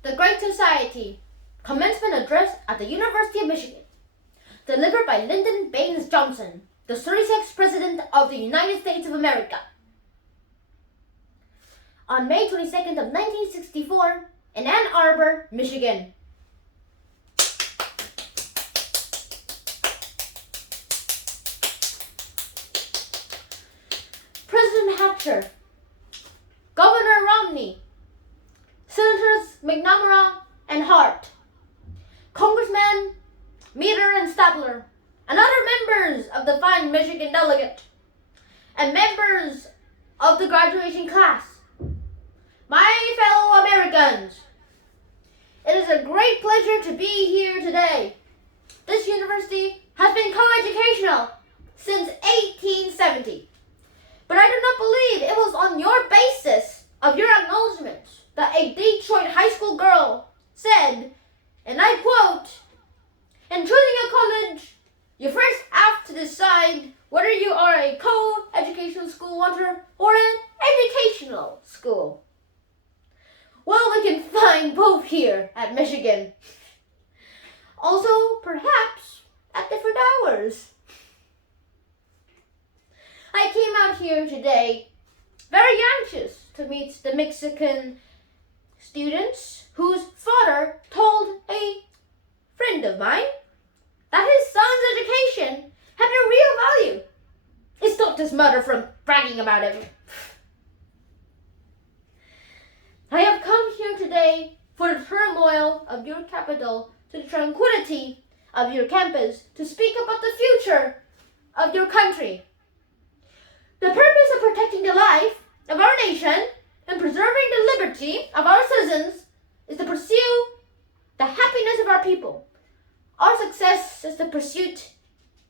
The Great Society, Commencement Address at the University of Michigan, delivered by Lyndon Baines Johnson, the 36th President of the United States of America. On May 22nd of 1964, in Ann Arbor, Michigan. President Hatcher, Governor Romney, Senators McNamara and Hart, Congressmen Meter and Stapler, and other members of the fine Michigan delegate, and members of the graduation class. My fellow Americans, it is a great pleasure to be here today. This university has been co-educational since 1870, but I do not believe it was on your basis of your acknowledgments that a Detroit high school girl said, and I quote, "In choosing a college, you first have to decide whether you are a co-educational school wanter or an educational school." Well, we can find both here at Michigan. Also, perhaps at different hours. I came out here today very anxious to meet the Mexican students whose father told a friend of mine that his son's education had a real value. It stopped his mother from bragging about it. I have come here today for the turmoil of your capital to the tranquility of your campus to speak about the future of your country. The purpose of protecting the life of our nation and preserving the liberty of our citizens is to pursue the happiness of our people. Our success is the pursuit,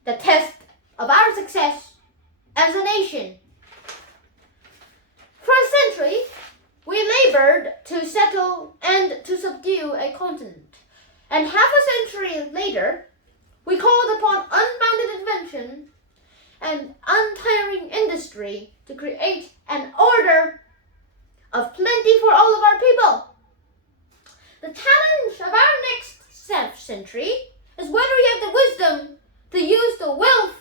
the test of our success as a nation. For a century, we labored to settle and to subdue a continent. And half a century later, we called upon unbounded invention and untiring industry to create an order of plenty for all of our people. The challenge of our next century is whether we have the wisdom to use the wealth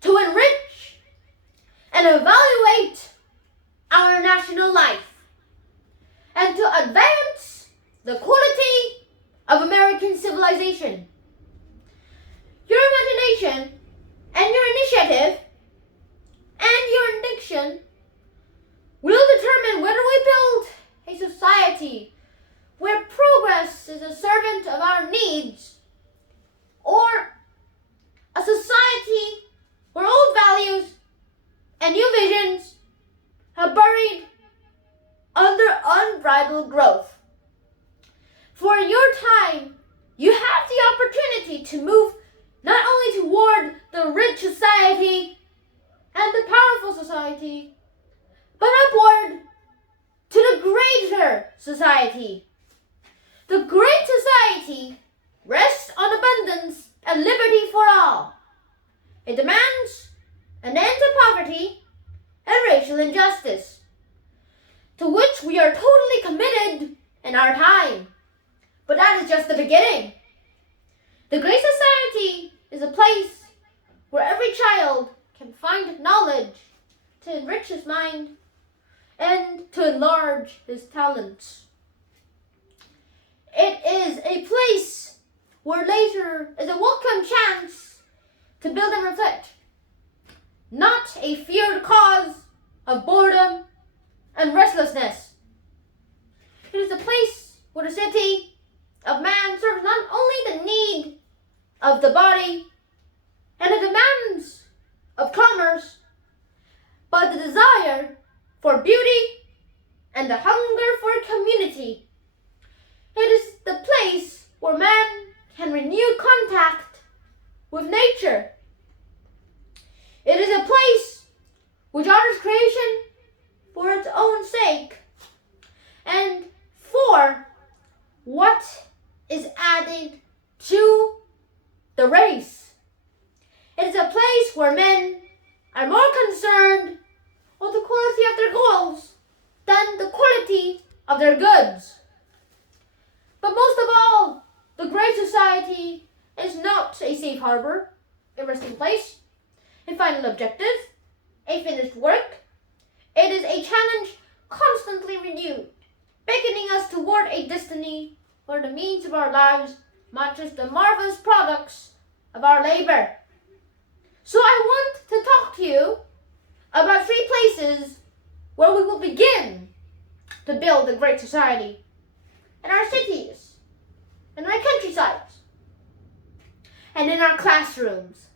to enrich and evaluate our national life and to advance the quality of American civilization. Your imagination and your initiative and your indiction will determine whether we build a society where progress is a servant of our needs, or a society where old values and new visions are buried under unbridled growth. For your time, you have the opportunity to move not only toward the rich society and the powerful society, but upward to the greater society. The great society rests on abundance and liberty for all. It demands an end to poverty and racial injustice, to which we are totally committed in our time. But that is just the beginning. The Great Society is a place where every child can find knowledge to enrich his mind and to enlarge his talents. It is a place where leisure is a welcome chance to build and reflect, not a feared cause of boredom and restlessness. It is a place where the city of man serves not only the need of the body and the demands of commerce, but the desire for beauty and the hunger for community. It is the place where man can renew contact with nature. It is a place which honors creation for its own sake and for what is added to the race. It is a place where men are more concerned with the quality of their goals than the quality of their goods. But most of all, the Great Society is not a safe harbor, a resting place, a final objective, a finished work. It is a challenge constantly renewed, beckoning us toward a destiny where the means of our lives matches the marvelous products of our labor. So I want to talk to you about 3 places where we will begin to build a great society. In our cities, in our countrysides, and in our classrooms.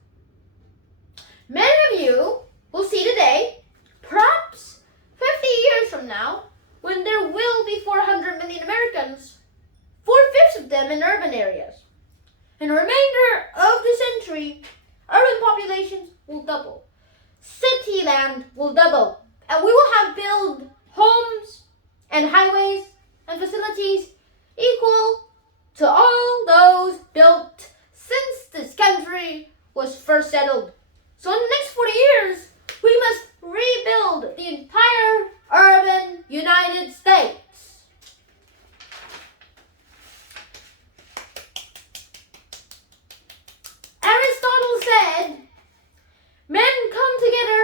Many of you will see today, perhaps 50 years from now, when there will be 400 million Americans, 4/5 of them in urban areas. In the remainder of the century, urban populations will double. City land will double, and we will have built homes and highways and facilities equal to all those built since this country was first settled. So in the next 40 years, we must rebuild the entire urban United States. Aristotle said, men come together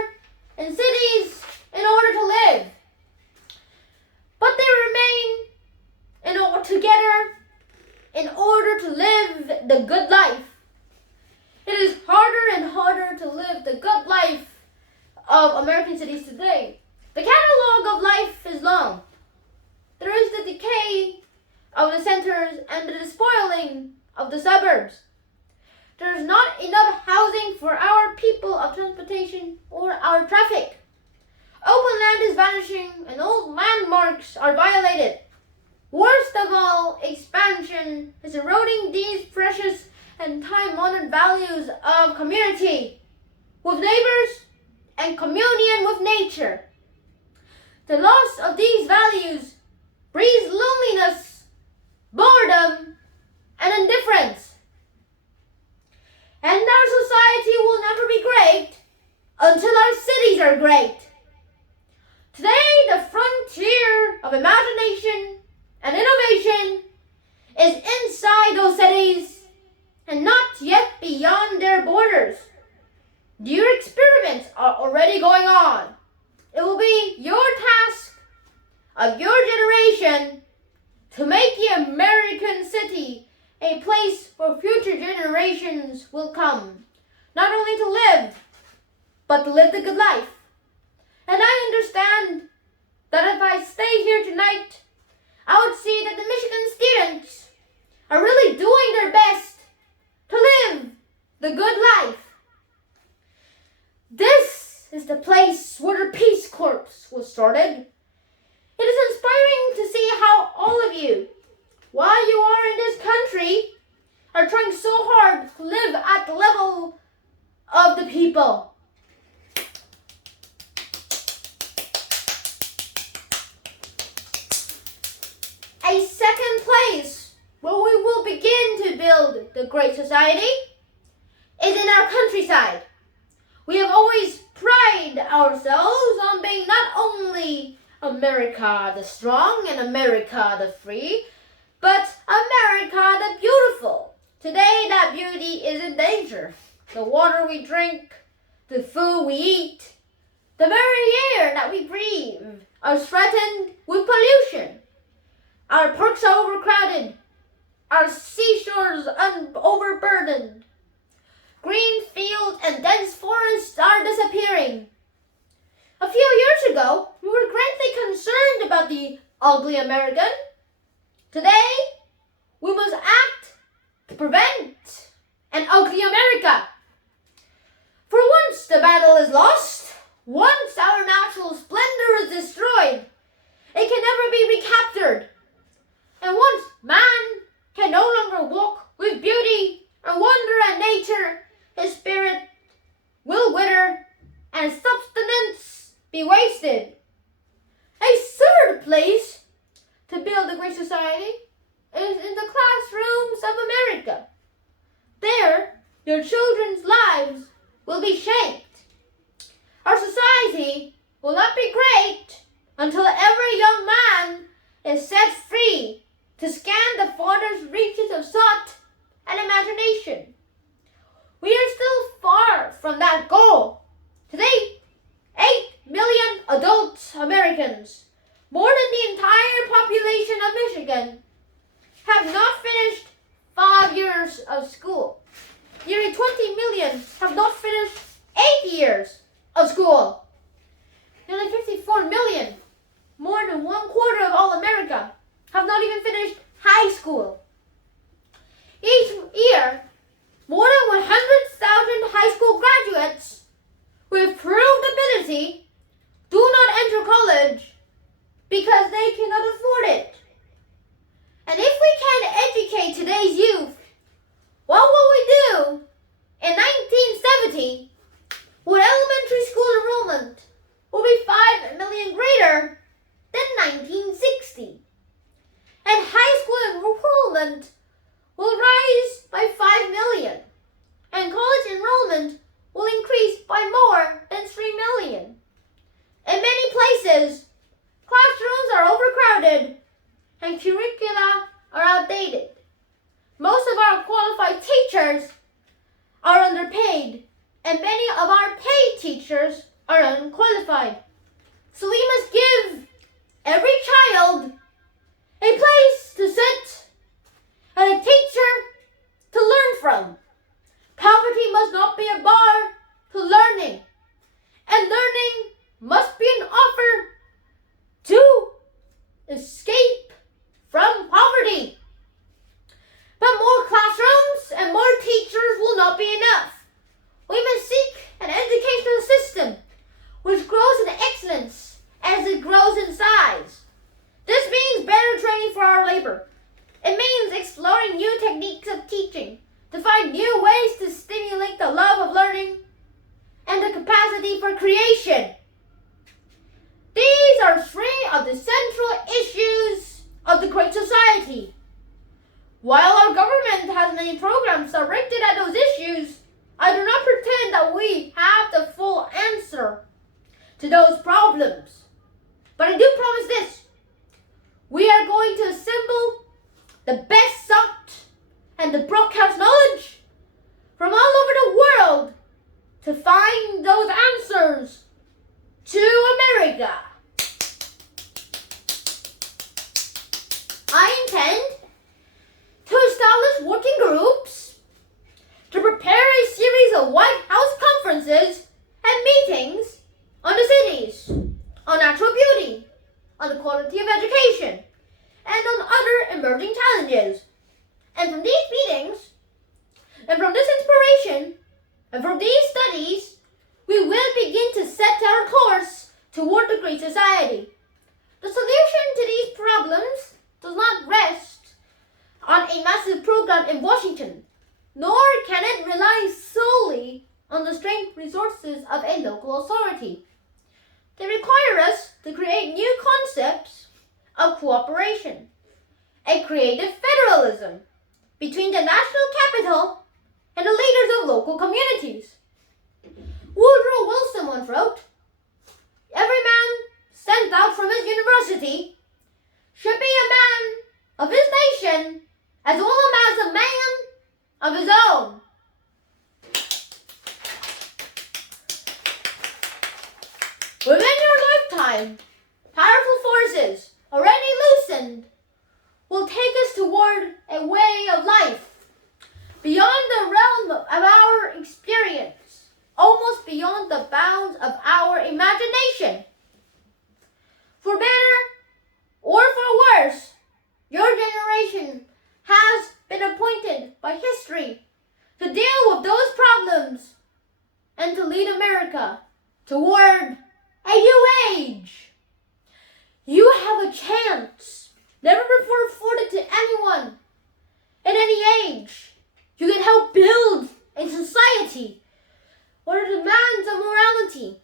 in cities in order to live, but they remain together in order to live the good life. It is harder and harder to live the good life of American cities today. The catalog of life is long. There is the decay of the centers and the despoiling of the suburbs. There is not enough housing for our people of transportation or our traffic. Open land is vanishing and old landmarks are violated. Worst of all, expansion is eroding these precious and time-honored values of community with neighbors and communion with nature. The loss of these values breeds loneliness, boredom, and indifference. And our society will never be great until our cities are great. Today, the frontier of imagination and innovation is inside those cities and not yet beyond their borders. Your experiments are already going on. It will be your task of your generation to make the American city a place where future generations will come, not only to live, but to live the good life. And I understand that if I stay here tonight, I would see that the Michigan students are really doing their best to live the good life. This is the place where the Peace Corps was started. It is inspiring to see how all of you, while you are in this country, are trying so hard to live at the level of the people. A second place where we will begin to build the great society is in our countryside. We have always prided ourselves on being not only America the strong and America the free, but America the beautiful. Today that beauty is in danger. The water we drink, the food we eat, the very air that we breathe are threatened with pollution. Our parks are overcrowded. Our seashores overburdened. Green fields and dense forests are disappearing. A few years ago, we were greatly concerned about the ugly American. Today, we must act to prevent an ugly America. For once the battle is lost, once our natural splendor is destroyed, it can never be recaptured. And once man can no longer walk with beauty and wonder at nature, his spirit will wither and substance be wasted. A third place to build a great society is in the classrooms of America. There, your children's lives will be shaped. Our society will not be great until every young man is set free to scan the farthest reaches of thought and imagination. We are still far from that goal. Today, 8 million adult Americans, more than the entire population of Michigan, have not finished 5 years of school. Nearly 20 million have not finished 8 years of school. Nearly 54 million, more than 1/4 of all America, have not even finished high school. Each year, more than 100,000 high school graduates with proved ability do not enter college because they cannot afford it. And if we can't educate today's youth, what will we do in 1970 when elementary school enrollment will be 5 million greater than 1960? And high school enrollment will rise by 5 million, and college enrollment will increase by more than 3 million. In many places, classrooms are overcrowded and curricula are outdated. Most of our qualified teachers are underpaid, and many of our paid teachers are unqualified. So we must give every child a place to sit and a teacher to learn from. Poverty must not be a bar to learning, and learning must be an offer to escape from poverty. But more classrooms and more teachers will not be enough. We must seek an educational system which grows in excellence as it grows in size. This means better training for our labor. It means exploring new techniques of teaching to find new ways to stimulate the love of learning and the capacity for creation. These are 3 of the central issues of the Great Society. While our government has many programs directed at those issues, I do not pretend that we have the full answer to those problems. But I do promise this: we are going to assemble the best sought and the broadcast knowledge from all over the world to find those answers to America. I intend to establish working groups to prepare a series of White House conferences and meetings on the cities, on natural beauty, on the quality of education, and on other emerging challenges. And from these meetings, and from this inspiration, and from these studies, we will begin to set our course toward the Great Society. The solution to these problems does not rest on a massive program in Washington, nor can it rely solely on the strained resources of a local authority. They require us to create new concepts of cooperation, a creative federalism between the national capital and the leaders of local communities. Woodrow Wilson once wrote, "Every man sent out from his university should be a man of his nation as well as a man of his own." Within your lifetime, powerful forces already loosened will take us toward a way of life beyond the realm of our experience, almost beyond the bounds of our imagination. For better or for worse, your generation has been appointed by history to deal with those problems and to lead America toward a new age. You have a chance never before afforded to anyone in any age. You can help build a society where the demands of morality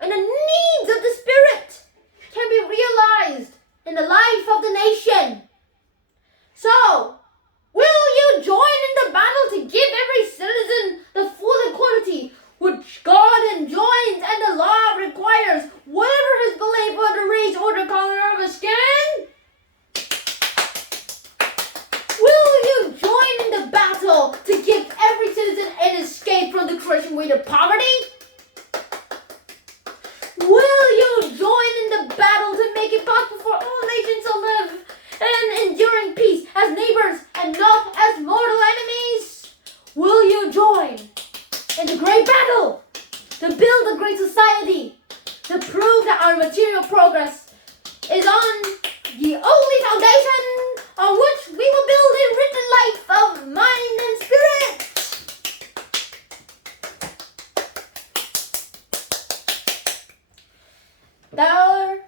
and the needs of the spirit can be realized in the life of the nation. So, will you join in the battle to give every citizen the full equality which God enjoins and the law requires, whatever his belief or the race or the color of his skin? frustration with your poverty? Will you join in the battle to make it possible for all nations to live in enduring peace as neighbors and not as mortal enemies? Will you join in the great battle to build a great society, to prove that our material progress is on the only foundation on which we will build a written life of mind and spirit? There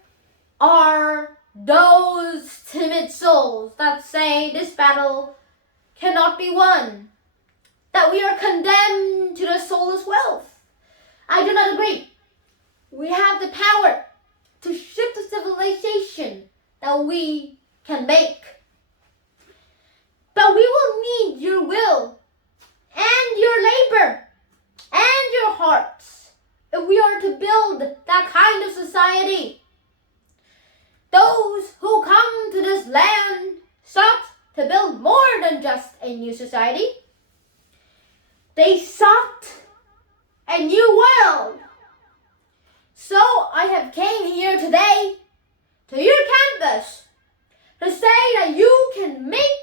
are those timid souls that say this battle cannot be won, that we are condemned to the soulless wealth. I do not agree. We have the power to shift the civilization that we can make. But we will need your will and your labor and your hearts if we are to build that kind of society. Those who come to this land sought to build more than just a new society. They sought a new world. So I have came here today to your campus to say that you can make